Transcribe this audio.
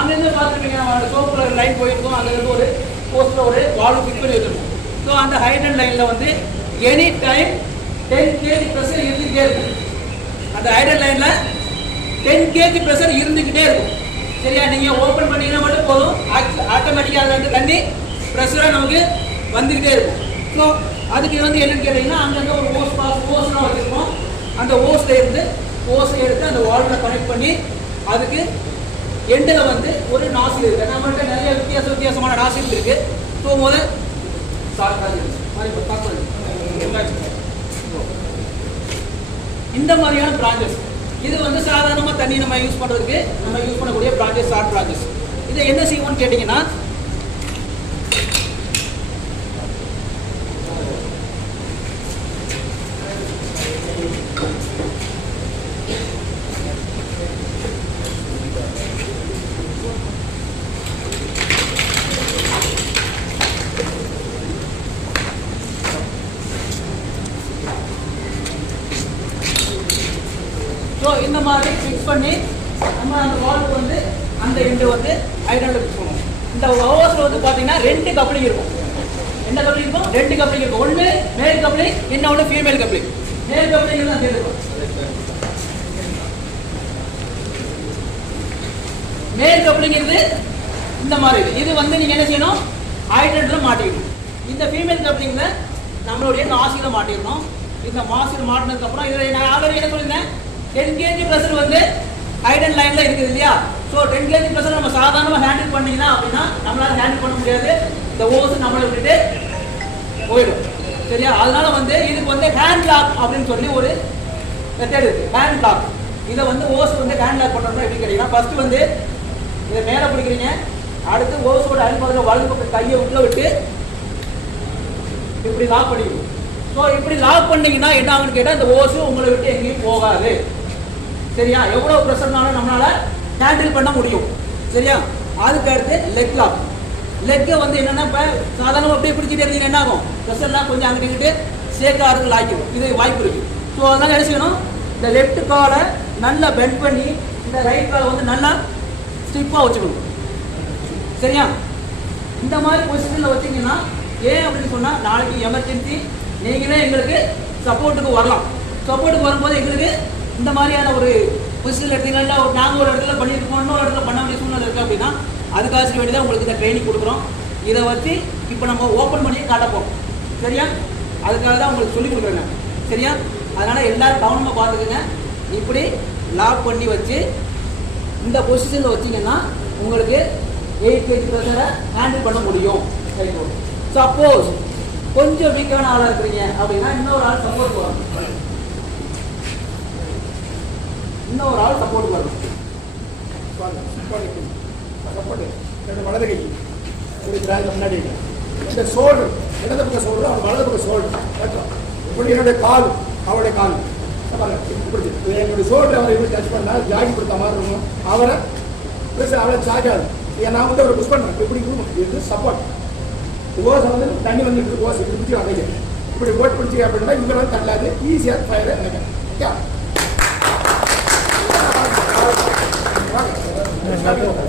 அங்கேருந்து பார்த்துருப்பீங்க சோப்பில் லைன் போயிருக்கும், அங்கேருந்து ஒரு போஸ்ட்டில் ஒரு வால்வு ஃபிட் பண்ணி வச்சுருக்கோம். ஸோ அந்த ஹைட்ரன் லைனில் வந்து எனி டைம் 10 kg ப்ரெஷர் இருந்துக்கிட்டே இருக்கும். அந்த ஹைட்ரன் லைனில் 10 kg ப்ரெஷர் இருந்துக்கிட்டே இருக்கும். சரியா, நீங்கள் ஓப்பன் பண்ணிங்கன்னா மட்டும் போதும், ஆட்டோமேட்டிக்காக அதில் வந்து தண்ணி ப்ரெஷராக நமக்கு வந்துக்கிட்டே இருக்கும். ஸோ அதுக்கு வந்து என்னென்னு கேட்டிங்கன்னா அங்கங்கே ஒரு ஓஸ்லாம் வச்சுருக்கோம். அந்த ஓஸில் இருந்து ஓஸை எடுத்து அந்த வால்வில் கனெக்ட் பண்ணி அதுக்கு எண்டில் வந்து ஒரு நாசில் இருக்குது. நம்மள்கிட்ட நிறைய வித்தியாசமான நாசில் இருக்குது. ஸோ முதல் இந்த மாதிரியான பிரான்ச்சஸ் இது வந்து சாதாரணமாக தண்ணி நம்ம யூஸ் பண்ணுறதுக்கு நம்ம யூஸ் பண்ணக்கூடிய பிரான்ச்சஸ், ஷார்ட் பிரான்ச்சஸ். இதை என்ன செய்வோம்னு கேட்டிங்கன்னா ஸோ இந்த மாதிரி ஃபிக்ஸ் பண்ணி நம்ம அந்த வால்வுக்கு வந்து அந்த எண்டு வந்து ஐரனில் ஃபிக்ஸ் பண்ணுவோம். இந்த ஓஸில் வந்து பார்த்தீங்கன்னா 2 கப்ளிங் இருக்கும். என்ன கப்ளிங் இருக்கும்? 2 கப்ளிங் இருக்கும். ஒன்று மேல் கப்ளிங், இன்னொன்று ஃபீமேல் கப்ளிங். மேல் கப்ளிங் தான் இருக்கும். மேல் கப்ளிங் இருந்து இந்த மாதிரி இது வந்து நீங்கள் என்ன செய்யணும்? ஹைட்ரன்ல மாட்டிக்கணும். இந்த ஃபீமேல் கப்ளிங்கில் நம்மளுடைய நாசியில் மாட்டிடணும். இந்த நாசியில் மாட்டினதுக்கப்புறம் இதில் நான் ஆல்ரெடி என்ன சொல்லியிருந்தேன், 10 kg ப்ரெஷர் வந்து ஹைட்ரன் லைனில் இருக்குது இல்லையா? ஸோ 10 kg ப்ரெஷர் நம்ம சாதாரணமாக ஹேண்டில் பண்ணிங்கன்னா அப்படின்னா நம்மளால் ஹேண்டில் பண்ண முடியாது. இந்த ஓஸ் நம்மளை விட்டுட்டு போயிடும். சரியா, அதனால வந்து இதுக்கு வந்து ஹேண்ட் லாக் அப்படின்னு சொல்லி ஒரு மெத்தட் இருக்குது. ஹேண்ட் லாக் இதை வந்து ஓஸ் வந்து ஹேண்ட் லாக் பண்ணுறோம்னா எப்படி கேட்டிங்கன்னா ஃபஸ்ட்டு வந்து இதை மேலே பிடிக்கிறீங்க. அடுத்து ஓஸோட அடிப்படையில் வலது பக்கம் கையை உள்ள விட்டு இப்படி லாக் பண்ணிக்கணும். ஸோ இப்படி லாக் பண்ணிங்கன்னா என்ன ஆகுன்னு கேட்டால் இந்த ஓஸு உங்களை விட்டு எங்கேயும் போகாது. சரியா, எவ்வளோ ப்ரெஷர்னாலும் நம்மளால் ஹேண்டில் பண்ண முடியும். சரியா, அதுக்கு அடுத்து லெக் லாக். லெக்கை வந்து என்னென்னா இப்போ சாதாரணமாக அப்படியே பிடிச்சிட்டே இருந்தீங்கன்னா என்ன ஆகும்? ப்ரெஷர்லாம் கொஞ்சம் அங்கிட்டு இங்கிட்டு ஷேக் ஆகிறதுக்கு லாய்க்கும். இது வாய்ப்பு இருக்குது. ஸோ அதனால் என்ன செய்யணும்? இந்த லெஃப்ட் காலை நல்லா பெண்ட் பண்ணி இந்த ரைட் காலை வந்து நல்லா ஸ்டிப்பாக வச்சுக்கணும். சரியா, இந்த மாதிரி பொசிஷனில் வச்சிங்கன்னா ஏன் அப்படின்னு சொன்னால் நாளைக்கு எமர்ஜென்சி நீங்களே எங்களுக்கு சப்போர்ட்டுக்கு வரலாம். சப்போர்ட்டுக்கு வரும்போது எங்களுக்கு இந்த மாதிரியான ஒரு பொசிஷன் எடுத்தீங்கன்னா நாங்கள் ஒரு இடத்துல பண்ணியிருக்கோம், இன்னொரு இடத்துல பண்ண வேண்டிய சூழ்நிலை இருக்குது அப்படின்னா அதுக்காக வேண்டியதான் உங்களுக்கு இந்த ட்ரைனிங் கொடுக்குறோம். இதை வச்சு இப்போ நம்ம ஓப்பன் பண்ணி காட்டப்போம். சரியா, அதுக்காக தான் உங்களுக்கு சொல்லிக் கொடுக்குறேங்க. சரியா, அதனால் எல்லோரும் கவனமாக பார்த்துக்குங்க. இப்படி லாக் பண்ணி வச்சு இந்த பொசிஷனில் வச்சிங்கன்னா உங்களுக்கு 8 kg ப்ரெஷரை ஹேண்டில் பண்ண முடியும். சப்போஸ் கொஞ்சம் வீக்கான ஆளாக இருக்கிறீங்க அப்படின்னா இன்னொரு ஆள் சப்போர்ட் வரணும். இன்னொரு ஆள் சப்போர்ட் வரணும். சப்போர்ட் வலது கை முன்னாடி இந்த ஷோல்டர், இடது பக்கம் ஷோல்டர், அவர் வலது பக்கம் ஷோல்டர். இப்படி என்னுடைய கால் அவருடைய கால் இப்படி என்னுடைய ஷோல்டர் அவரை இப்படி டச் பண்ணால் ஜாக்கி கொடுத்த மாதிரி இருக்கும். அவரை அவளை சாக்காது. நான் வந்து அவரை புஷ் பண்ணுறேன். இப்படி இது சப்போர்ட். ஓசை வந்து தண்ணி வந்துட்டு ஓசை இப்படி பிடிச்சி வாங்க. இப்படி போட்டு பிடிச்சி அப்படின்னா இங்கே வந்து தள்ளாது, ஈஸியாக ஃபயரை நினைக்கிறேன். ஓகே.